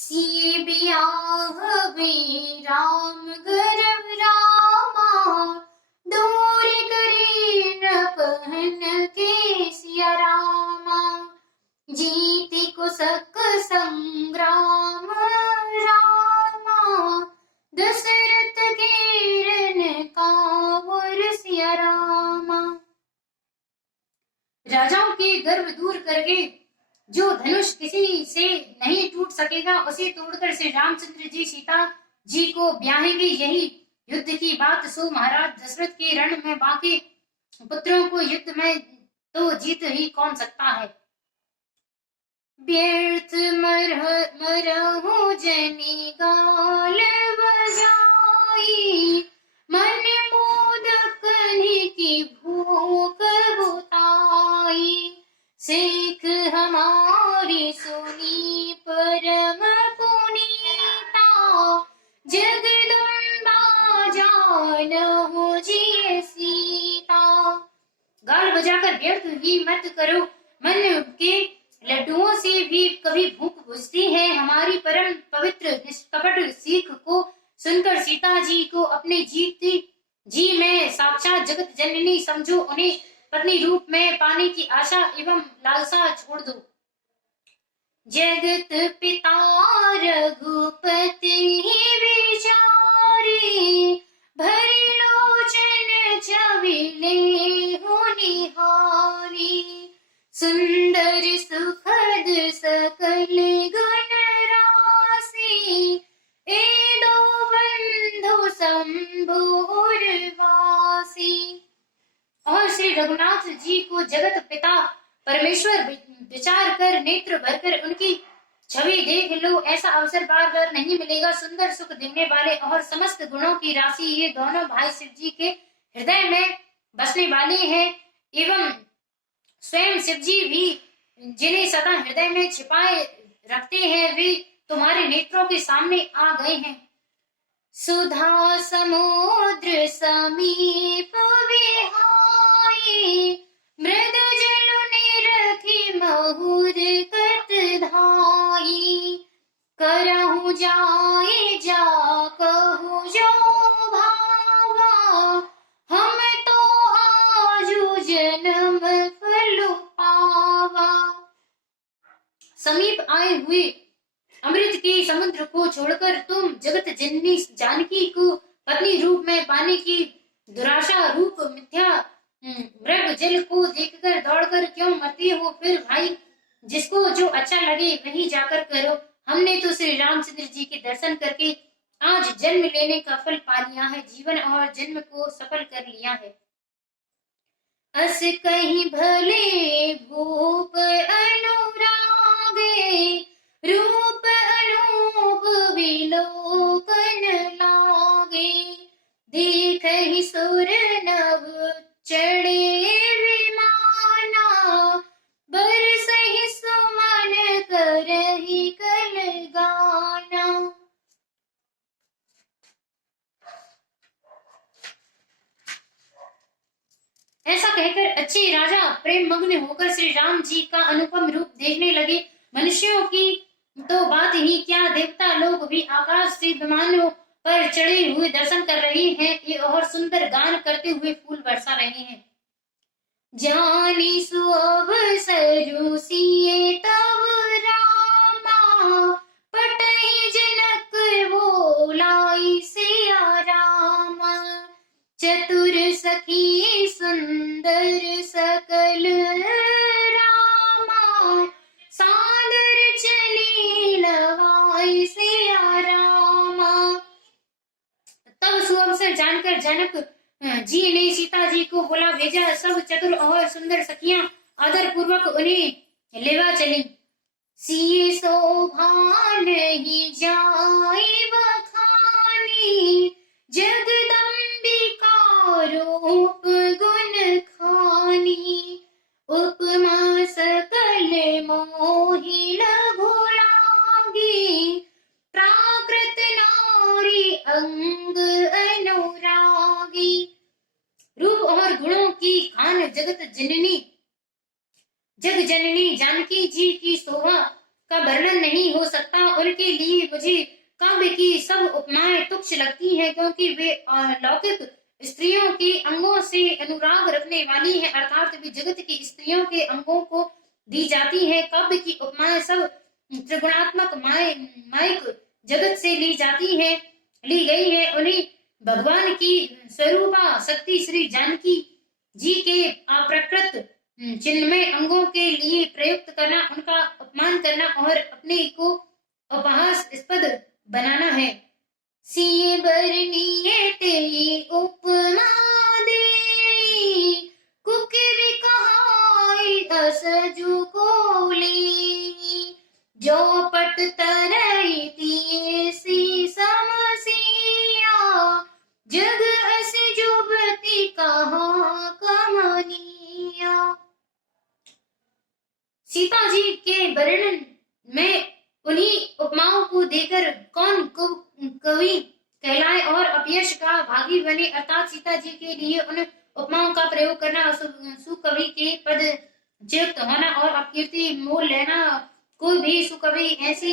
सिए बियाह में राम गर्भ रामा, दूर करे न पहन के सिया रामा। जीती को सक संग्राम रामा, दशरथ केरन कावर सिया रामा। राजाओं के गर्व दूर करके जो धनुष किसी से नहीं टूट सकेगा, उसे तोड़कर श्री रामचंद्र जी सीता जी को ब्याहेंगे। यही युद्ध की बात सो महाराज दशरथ के रण में बाकी पुत्रों को युद्ध में तो जीत ही कौन सकता है। व्यर्थ मरहु जनि गाल बजाई, मन मोदक की भूख बुताई। सिख हमारी सुनी परम पुनीता, जगदम्बा जानहु जी सीता। गाल बजाकर व्यर्थ ही मत करो, मन के लड्डुओं से भी कभी भूख बुझती है। हमारी परम पवित्र निष्कपट सीख को सुनकर सीता जी को अपने जी में साक्षात जगत जननी समझो। उन्हें पत्नी रूप में पाने की आशा एवं लालसा छोड़ दो। जगत पिता रघुपति विचारे, भरी लोचन छबिले हो निहारी। सुंदर सुखद सकल गुण राशि, ए दो बंधु शंभुर वासी। और श्री रघुनाथ जी को जगत पिता परमेश्वर विचार कर नेत्र भरकर उनकी छवि देख लो। ऐसा अवसर बार बार नहीं मिलेगा। सुंदर सुख देने वाले और समस्त गुणों की राशि ये दोनों भाई शिव जी के हृदय में बसने वाले हैं एवं स्वयं शिव जी भी जिन्हें सदा हृदय में छिपाए रखते हैं, वे तुम्हारे नेत्रों के सामने आ गए हैं। सुधा समुद्र समीप विहाई, मृद जल निरखी महुर कत धाई। करहु जाए जा कहु जो भावा, हम तो आजु जन्म फल पावा। समीप आए हुए अमृत के समुद्र को छोड़कर तुम जगत जननी जानकी को पत्नी रूप में पाने की दुराशा रूप मिथ्या मृग जल को देखकर दौड़कर क्यों मरती हो। फिर भाई जिसको जो अच्छा लगे वही जाकर करो। हमने तो श्री रामचंद्र जी के दर्शन करके आज जन्म लेने का फल पा लिया है, जीवन और जन्म को सफल कर लिया है। अस कहीं भले भूप अनुरागे, रूप अनूप विलोकन लागे। देख ही सुर नभ चढ़े विमाना, बरस ही सुमन करहि कल गाना। ऐसा कहकर अच्छे राजा प्रेम मग्न होकर श्री राम जी का अनुपम रूप देखने लगे। मनुष्यों की तो बात ही क्या, देवता लोग भी आकाश से विमानों पर चढ़े हुए दर्शन कर रहे हैं और सुंदर गान करते हुए फूल बरसा रहे हैं। जानी सुअवसरु सिए तब रामा, पटहि जनक बोलाई सिया रामा। चतुर सखी सुंदर सकल रामा, सादर चली लवाई सिया रामा। तब सुअवसर जानकर जनक जी ने सीता जी को बुला भेजा। सब चतुर और सुंदर सखियां आदर पूर्वक उन्हें लेवा चली। सिए शोभा नहीं जाए बखानी, जगदम्बिका रूप गुण खानी। उपमा सकल मोहि लघु लागी, प्राकृत नारी अंग अनुरागी। रूप और गुणों की खान जगत जननी जग जननी जानकी जी की शोभा का वर्णन नहीं हो सकता। उनके लिए मुझे काव्य की सब उपमाएं तुच्छ लगती हैं, क्योंकि वे लौकिक स्त्रियों के अंगों से अनुराग रखने वाली हैं, अर्थात वे जगत की स्त्रियों के अंगों को दी जाती है। काव्य की उपमाएं सब त्रिगुणात्मक माइक जगत से ली जाती है, ली गई है। उन्हें भगवान की स्वरूपा शक्ति श्री जानकी जी के अप्रकृत चिन्मय अंगों के लिए प्रयुक्त करना, उनका अपमान करना और अपने को उपहासास्पद बनाना है। सिए बरनिए तेरी उपमा दे, कुकेरी कहाई असजु कोली, जो पट तरई ती सी समसिया, जग असे जुबती कहाँ कमनिया। सीता जी के वर्णन में उन्हीं उपमाओं को देकर कौन कवि कहलाए और अपयश का भागी बने, अर्थात सीता जी के लिए उन उपमाओं का प्रयोग करना, सुकवि के पद युक्त होना और अपकीर्ति मोल लेना, कोई भी सुकवि ऐसी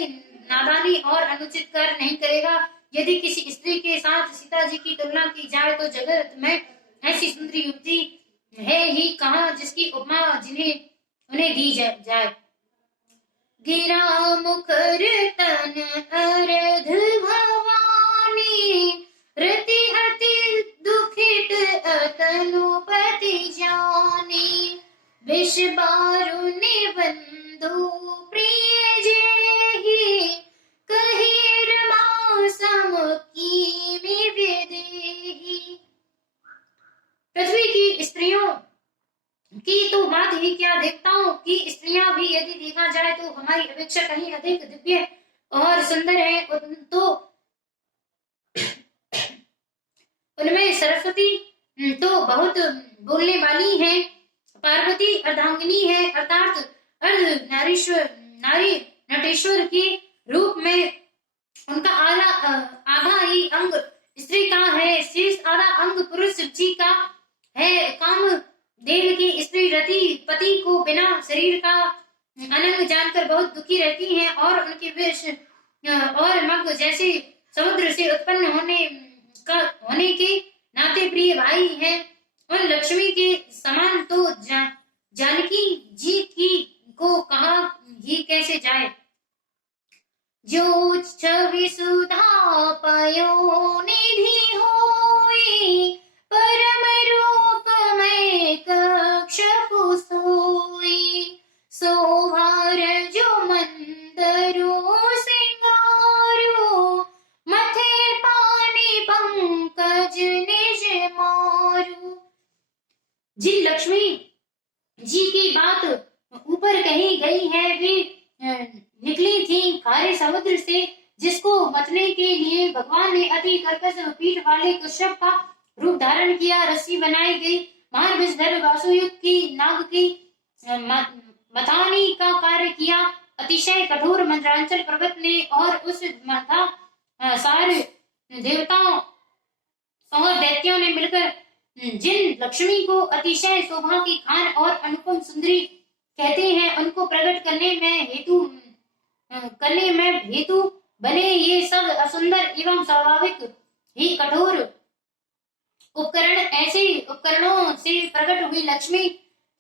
नादानी और अनुचित कार्य नहीं करेगा। यदि किसी स्त्री के साथ सीता जी की तुलना की जाए तो जगत में ऐसी सुंदरी युवती है ही कहाँ जिसकी उपमा उन्हें दी जाए। गिरा मुखर तन अरध भवानी, रति अति दुखित अतनुपति जानी, विष बारुनि बंधु प्रिय जेहि, कही रमा सम कीमि विदेहि। पृथ्वी की स्त्रियों की तो बात ही क्या, देवताओं की स्त्रियां भी यदि देखा जाए तो हमारी अपेक्षा कहीं अधिक दिव्य और सुंदर है। तो उनमें सरस्वती तो बहुत बोलने वाली है, पार्वती अर्धांगिनी है, अर्थात अर्ध नारी नटेश्वर के रूप में उनका आधा ही अंग स्त्री का है, शेष आधा अंग पुरुष जी का है। काम देव की स्त्री रति पति को बिना शरीर का अनंग जानकर बहुत दुखी रहती हैं और उनके विष और मग जैसे समुद्र से उत्पन्न होने के नाते प्रिय भाई हैं। उन लक्ष्मी के समान तो जानकी जी की को कहा ही कैसे जाए। जो छवि सुधा पयो निधि होई, परम रूप में कक्ष सोई, सोहार जो मंदरो सिंगारो, मथे पानी पंकज निज मारू। जिन लक्ष्मी जी की बात ऊपर कही गई है वे निकली थी खारे समुद्र से, जिसको मतने के लिए भगवान ने अति कर्कश पीठ वाले कश्यप का रूप धारण किया। रस्सी बनाई गई, महान विषधर वासुयुक्त की नाग की मथानी का कार्य किया। अतिशय कठोर मंदरांचल पर्वत ने और उस मथा सारे देवताओं और दैत्यों ने मिलकर जिन लक्ष्मी को अतिशय शोभा की खान और अनुपम सुंदरी कहते हैं, उनको प्रकट करने में हेतु बने ये सब असुंदर एवं स्वाभाविक ही कठोर उपकरण, ऐसे उपकरणों से प्रकट हुई लक्ष्मी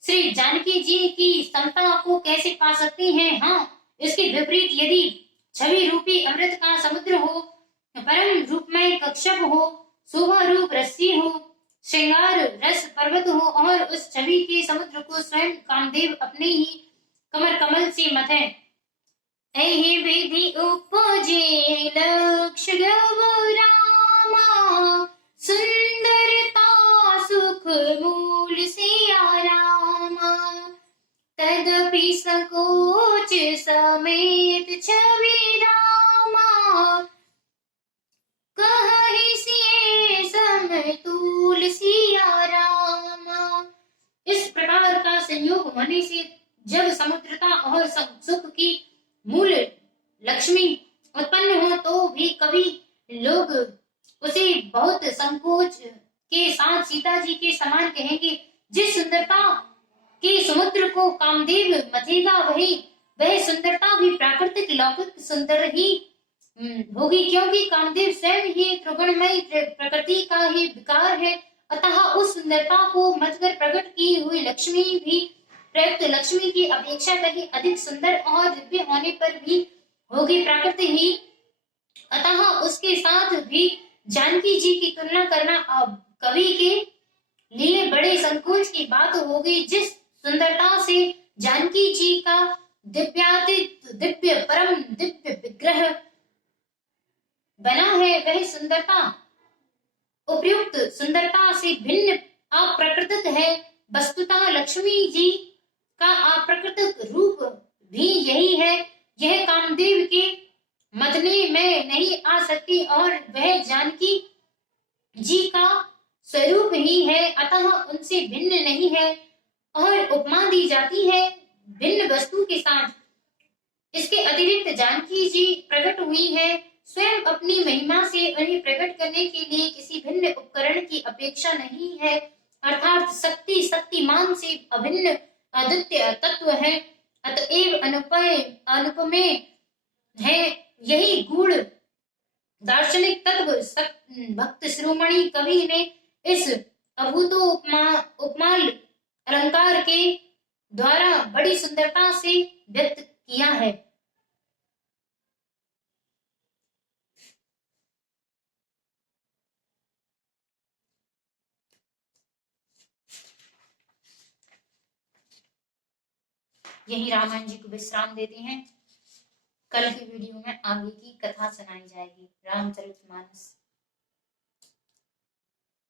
श्री जानकी जी की समता को कैसे पा सकती हैं। हाँ, इसके विपरीत यदि छवि रूपी अमृत का समुद्र हो, परम रूप में कश्यप हो, शोभा रूप रस्सी हो, श्रृंगार रस पर्वत हो और उस छवि के समुद्र को स्वयं कामदेव अपने ही कमर कमल से मथे, एहि विधि उपजे लक्ष्य रामा, सुंदरता सुख मूल सिया रामा, तदपि संकोच समेत छवि रामा, कहि सिए समतुल सिया रामा। इस प्रकार का संयोग होने से जब समुद्रता और सुख की मूल लक्ष्मी उत्पन्न हो तो भी कवि लोग उसे बहुत संकोच के साथ सीता जी के समान कहेंगे। जिस सुंदरता के समुद्र को कामदेव मथेगा वह सुंदरता भी प्राकृतिक लौकिक सुंदर ही होगी, क्योंकि कामदेव स्वयं ही त्रिगुणमयी प्रकृति का ही विकार है। अतः उस सुंदरता को मचकर प्रकट की हुई लक्ष्मी भी प्रयुक्त लक्ष्मी की अपेक्षा कहीं अधिक सुंदर और दिव्य होने पर भी होगी प्रकृति ही। अतः उसके साथ भी जानकी जी की तुलना करना अब कवि के लिए बड़े संकोच की बात होगी। जिस सुंदरता से जानकी जी का दिव्यातीत दिव्य परम दिव्य विग्रह बना है, वह सुंदरता उपयुक्त सुंदरता से भिन्न अप्राकृतिक है। वस्तुतः लक्ष्मी जी का अप्राकृतिक रूप भी यही है। यह कामदेव के मदने में नहीं आ सकती और वह जानकी जी का स्वरूप ही है, अतः उनसे भिन्न नहीं है। और उपमा दी जाती है भिन्न वस्तु के साथ। इसके अतिरिक्त जानकी जी प्रकट हुई है। स्वयं अपनी महिमा से उन्हें प्रकट करने के लिए किसी भिन्न उपकरण की अपेक्षा नहीं है, अर्थात शक्ति शक्तिमान से अभिन्न अद्वितीय तत्व है, अतएव अनुपमेय है। यही गूढ़ दार्शनिक तत्व भक्त शिरोमणि कवि ने इस अभूतो उपमाल अलंकार के द्वारा बड़ी सुंदरता से व्यक्त किया है। यही रामायण जी को विश्राम देते हैं। कल की वीडियो में आगे की कथा सुनाई जाएगी, रामचरितमानस।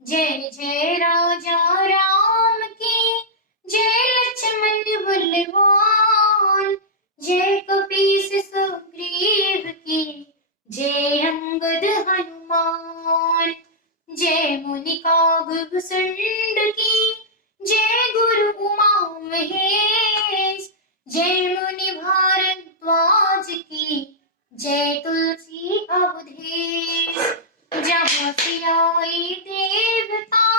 जय जय राजा राम की, जय लक्ष्मण बलवान, जय कपीस सुग्रीव की, जय अंगद हनुमान, जय मुनि कागभूषण की, जय गुरु उमा महेश, जय मुनि भारद्वाज की, जय तुलसी अवधेश। जहाँ से आई देवता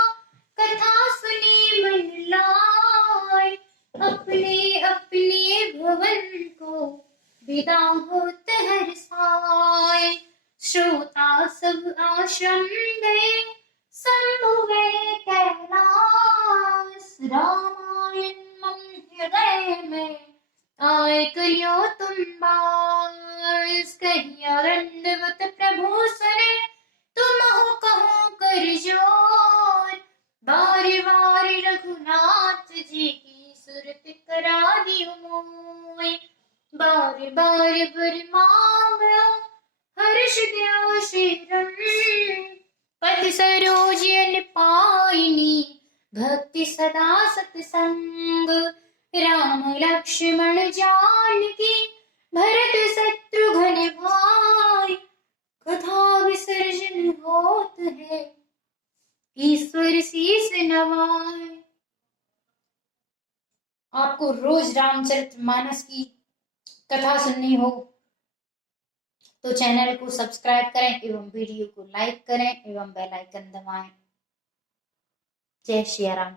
कथा सुनी मन लाए, अपने अपने भवन को विदा होत हर्षाए। श्रोता सब आश्रम गए, शंभु गए कैलाश, रामायण मन हृदय में आए करियो तुम बास। कहिया दंडवत प्रभु सुने, तुम हो कहो कर जोर, बार बार रघुनाथ जी की सुरत करा दियो मोय। बार बार बरमावो हर्ष दियो श्रीरम, पति सरोज अन पाइनी, भक्ति सदा सतसंग। राम लक्ष्मण जानकी, भरत शत्रुघ्न भाई, कथा विसर्जन होत है, ईश्वर शीस नवाए। आपको रोज रामचरितमानस की कथा सुननी हो तो चैनल को सब्सक्राइब करें एवं वीडियो को लाइक करें एवं बेल आइकन दबाएं। जय श्री राम।